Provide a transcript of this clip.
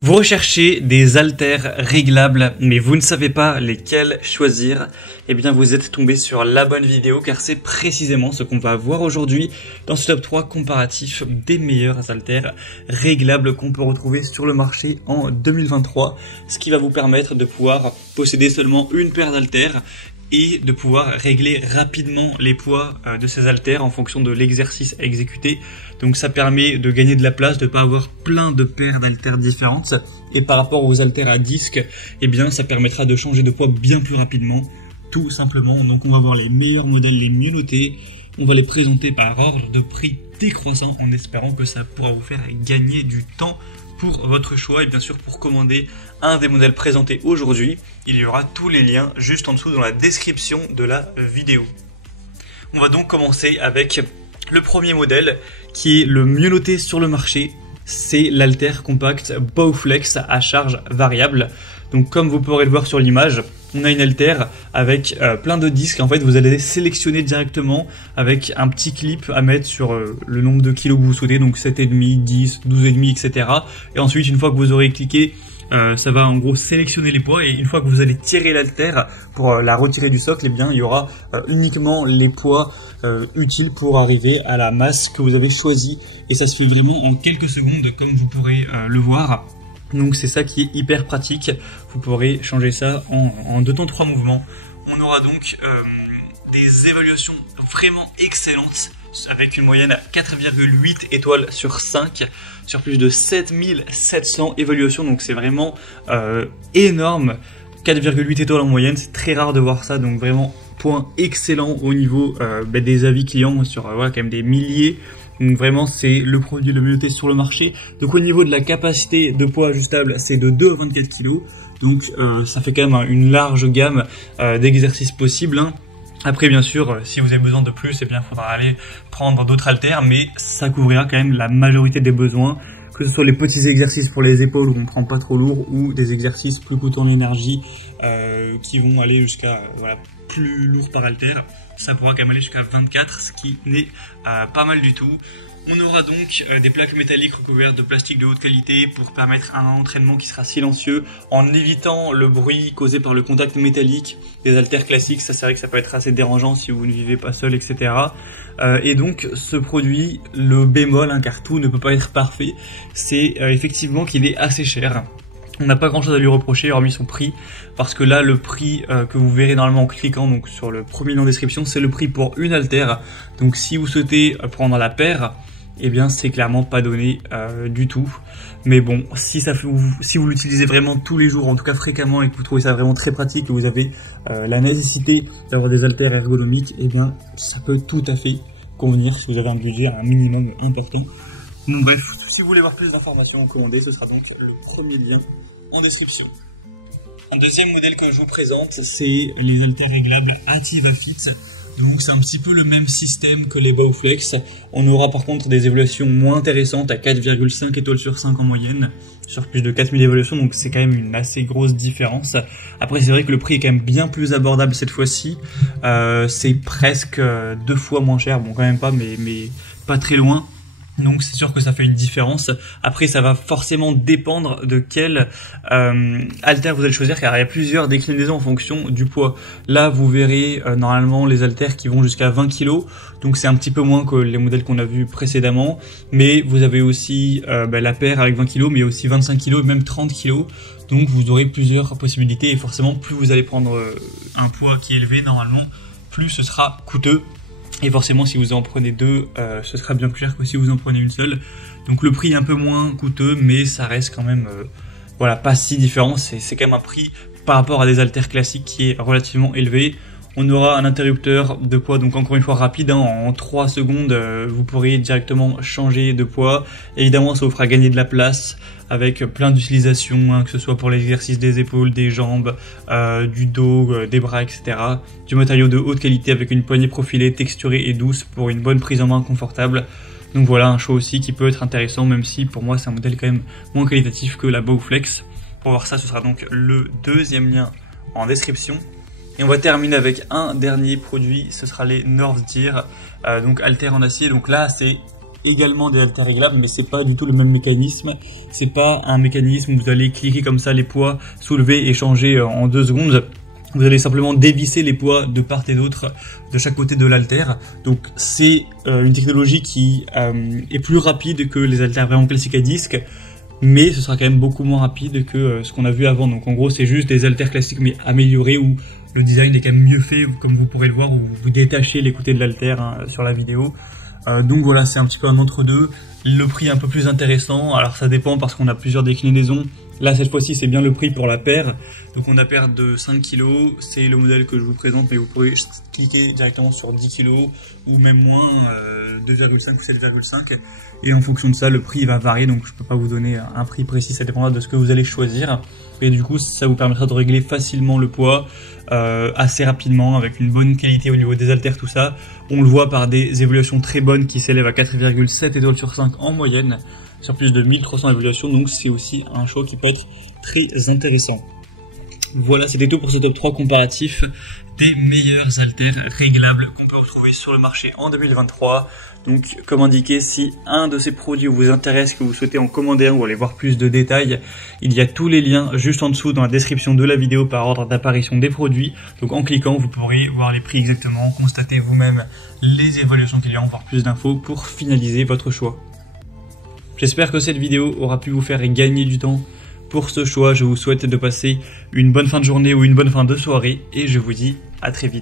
Vous recherchez des haltères réglables, mais vous ne savez pas lesquels choisir. Eh bien, vous êtes tombé sur la bonne vidéo, car c'est précisément ce qu'on va voir aujourd'hui dans ce top 3 comparatif des meilleurs haltères réglables qu'on peut retrouver sur le marché en 2023. Ce qui va vous permettre de pouvoir posséder seulement une paire d'haltères et de pouvoir régler rapidement les poids de ces haltères en fonction de l'exercice exécuté. Donc ça permet de gagner de la place, de ne pas avoir plein de paires d'haltères différentes. Et par rapport aux haltères à disque, eh bien ça permettra de changer de poids bien plus rapidement, tout simplement. Donc on va voir les meilleurs modèles, les mieux notés. On va les présenter par ordre de prix décroissant en espérant que ça pourra vous faire gagner du temps pour votre choix. Et bien sûr, pour commander un des modèles présentés aujourd'hui, il y aura tous les liens juste en dessous dans la description de la vidéo. On va donc commencer avec le premier modèle qui est le mieux noté sur le marché. C'est l'haltère compact Bowflex à charge variable. Donc comme vous pourrez le voir sur l'image, on a une haltère avec plein de disques. En fait, vous allez sélectionner directement avec un petit clip à mettre sur le nombre de kilos que vous souhaitez, donc 7,5, 10, 12,5, etc. Et ensuite, une fois que vous aurez cliqué, ça va en gros sélectionner les poids, et une fois que vous allez tirer l'haltère pour la retirer du socle, eh bien, il y aura uniquement les poids utiles pour arriver à la masse que vous avez choisie. Et ça se fait vraiment en quelques secondes, comme vous pourrez le voir. Donc c'est ça qui est hyper pratique. Vous pourrez changer ça en 2 temps 3 mouvements. On aura donc des évaluations vraiment excellentes avec une moyenne à 4,8 étoiles sur 5 sur plus de 7700 évaluations. Donc c'est vraiment énorme. 4,8 étoiles en moyenne, c'est très rare de voir ça. Donc vraiment point excellent au niveau des avis clients sur voilà, quand même des milliers. Donc vraiment c'est le produit le mieux noté sur le marché. Donc au niveau de la capacité de poids ajustable, c'est de 2 à 24 kg. Donc ça fait quand même une large gamme d'exercices possibles, hein. Après bien sûr, si vous avez besoin de plus, eh bien il faudra aller prendre d'autres haltères, mais ça couvrira quand même la majorité des besoins, que ce soit les petits exercices pour les épaules où on ne prend pas trop lourd, ou des exercices plus coûteux en énergie qui vont aller jusqu'à voilà, plus lourd par haltère. Ça pourra quand même aller jusqu'à 24, ce qui n'est pas mal du tout. On aura donc des plaques métalliques recouvertes de plastique de haute qualité pour permettre un entraînement qui sera silencieux en évitant le bruit causé par le contact métallique des haltères classiques. Ça c'est vrai que ça peut être assez dérangeant si vous ne vivez pas seul, etc. Et donc ce produit, le bémol, hein, car tout ne peut pas être parfait, c'est effectivement qu'il est assez cher. On n'a pas grand chose à lui reprocher hormis son prix, parce que là le prix que vous verrez normalement en cliquant donc sur le premier lien en description, c'est le prix pour une haltère. Donc si vous souhaitez prendre la paire, eh bien c'est clairement pas donné du tout. Mais bon, si vous l'utilisez vraiment tous les jours, en tout cas fréquemment, et que vous trouvez ça vraiment très pratique, que vous avez la nécessité d'avoir des haltères ergonomiques, eh bien ça peut tout à fait convenir si vous avez un budget à un minimum important. Donc bref, si vous voulez voir plus d'informations en commandé, ce sera donc le premier lien en description. Un deuxième modèle que je vous présente, c'est les haltères réglables Activafit. Donc c'est un petit peu le même système que les Bowflex. On aura par contre des évaluations moins intéressantes à 4,5 étoiles sur 5 en moyenne, sur plus de 4000 évaluations, donc c'est quand même une assez grosse différence. Après c'est vrai que le prix est quand même bien plus abordable cette fois-ci. C'est presque 2 fois moins cher, bon quand même pas, mais pas très loin. Donc c'est sûr que ça fait une différence. Après ça va forcément dépendre de quel haltère vous allez choisir, car il y a plusieurs déclinaisons en fonction du poids. Là vous verrez normalement les haltères qui vont jusqu'à 20 kg, donc c'est un petit peu moins que les modèles qu'on a vus précédemment. Mais vous avez aussi la paire avec 20 kg, mais aussi 25 kg et même 30 kg. Donc vous aurez plusieurs possibilités, et forcément plus vous allez prendre un poids qui est élevé normalement, plus ce sera coûteux. Et forcément si vous en prenez 2, ce sera bien plus cher que si vous en prenez une seule. Donc le prix est un peu moins coûteux, mais ça reste quand même voilà, pas si différent. C'est quand même un prix par rapport à des haltères classiques qui est relativement élevé. On aura un interrupteur de poids, donc encore une fois rapide, hein, en 3 secondes vous pourrez directement changer de poids. Évidemment ça vous fera gagner de la place avec plein d'utilisations, hein, que ce soit pour l'exercice des épaules, des jambes, du dos, des bras, etc. Du matériau de haute qualité avec une poignée profilée, texturée et douce pour une bonne prise en main confortable. Donc voilà un choix aussi qui peut être intéressant, même si pour moi c'est un modèle quand même moins qualitatif que la Bowflex. Pour voir ça, ce sera donc le deuxième lien en description. Et on va terminer avec un dernier produit, ce sera les North Gear, donc haltères en acier. Donc là c'est également des haltères réglables, mais c'est pas du tout le même mécanisme. C'est pas un mécanisme où vous allez cliquer comme ça les poids, soulever et changer en 2 secondes. Vous allez simplement dévisser les poids de part et d'autre, de chaque côté de l'haltère. Donc c'est une technologie qui est plus rapide que les haltères vraiment classiques à disque, mais ce sera quand même beaucoup moins rapide que ce qu'on a vu avant. Donc en gros c'est juste des haltères classiques mais améliorés, où le design est quand même mieux fait, comme vous pourrez le voir, où vous détachez les côtés de l'haltère sur la vidéo. Donc voilà, c'est un petit peu un entre-deux. Le prix est un peu plus intéressant, alors ça dépend parce qu'on a plusieurs déclinaisons. Là cette fois-ci c'est bien le prix pour la paire. Donc on a paire de 5 kg, c'est le modèle que je vous présente, mais vous pourrez cliquer directement sur 10 kg ou même moins, 2,5 ou 7,5. Et en fonction de ça le prix va varier, donc je peux pas vous donner un prix précis, ça dépendra de ce que vous allez choisir. Et du coup ça vous permettra de régler facilement le poids assez rapidement, avec une bonne qualité au niveau des haltères, tout ça. On le voit par des évaluations très bonnes qui s'élèvent à 4,7 étoiles sur 5 en moyenne, sur plus de 1300 évaluations, donc c'est aussi un choix qui peut être très intéressant. Voilà, c'était tout pour ce top 3 comparatif des meilleurs haltères réglables qu'on peut retrouver sur le marché en 2023. Donc comme indiqué, si un de ces produits vous intéresse, que vous souhaitez en commander un ou aller voir plus de détails, il y a tous les liens juste en dessous dans la description de la vidéo par ordre d'apparition des produits. Donc en cliquant, vous pourrez voir les prix exactement, constater vous-même les évaluations qu'il y a, en voir plus d'infos pour finaliser votre choix. J'espère que cette vidéo aura pu vous faire gagner du temps pour ce choix. Je vous souhaite de passer une bonne fin de journée ou une bonne fin de soirée et je vous dis à très vite.